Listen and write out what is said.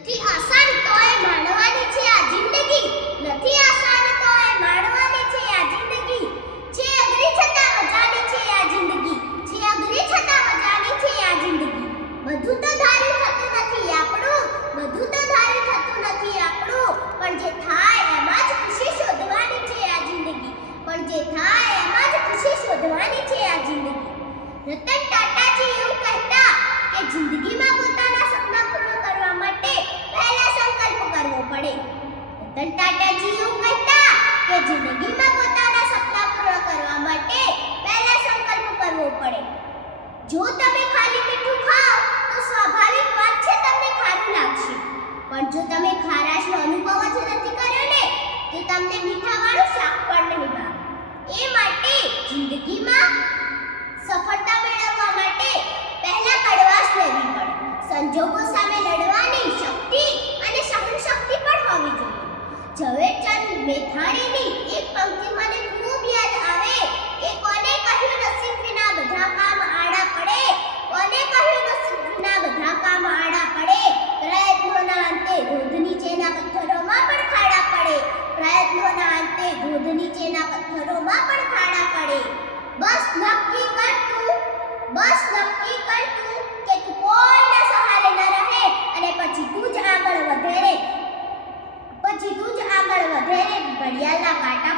નથી આસાન તોય માણવાની છે આ જિંદગી. નથી આસાન તોય માણવાની છે આ જિંદગી. જે અઘરી છતાં મજાની છે આ જિંદગી. જે અઘરી છતાં મજાની છે આ જિંદગી. બધું તો ધારી થતું નથી આપણું. બધું તો ધારી થતું નથી આપણું. પણ જે થાય એમાં જ ખુશી શોધવાની છે આ જિંદગી. પણ જે થાય એમાં જ ખુશી શોધવાની છે આ જિંદગી. રતન ટાટાજી એવું કહેતા કે જિંદગીમાં પોતાના સપના પૂર્ણ કરવા માટે પહેલા સંકલ્પ કરવો પડે જો તમે ખાલી મીઠું ખાઓ, તો સ્વાભાવિક વાત છે તમને ખારું લાગશે. પણ જો તમે ખારાશનો અનુભવ જ નથી કર્યો ને, તો તમને મીઠાવાળું શાક પણ નહીં ભાવે. એ માટે જિંદગીમાં મેથાણીની એક પંક્તિ મને ખૂબ યાદ આવે. કે કોને કહ્યું નસીબ બધા કામ આડા પડે? કોને કહ્યું નસીબ બધા કામ આડા પડે? પ્રયત્નોના અંતે ધોધ નીચેના પથ્થરોમાં પણ ખાડા પડે. પ્રયત્નોના અંતે ધોધ નીચેના પથ્થરોમાં ઘડિયાળના કાંટા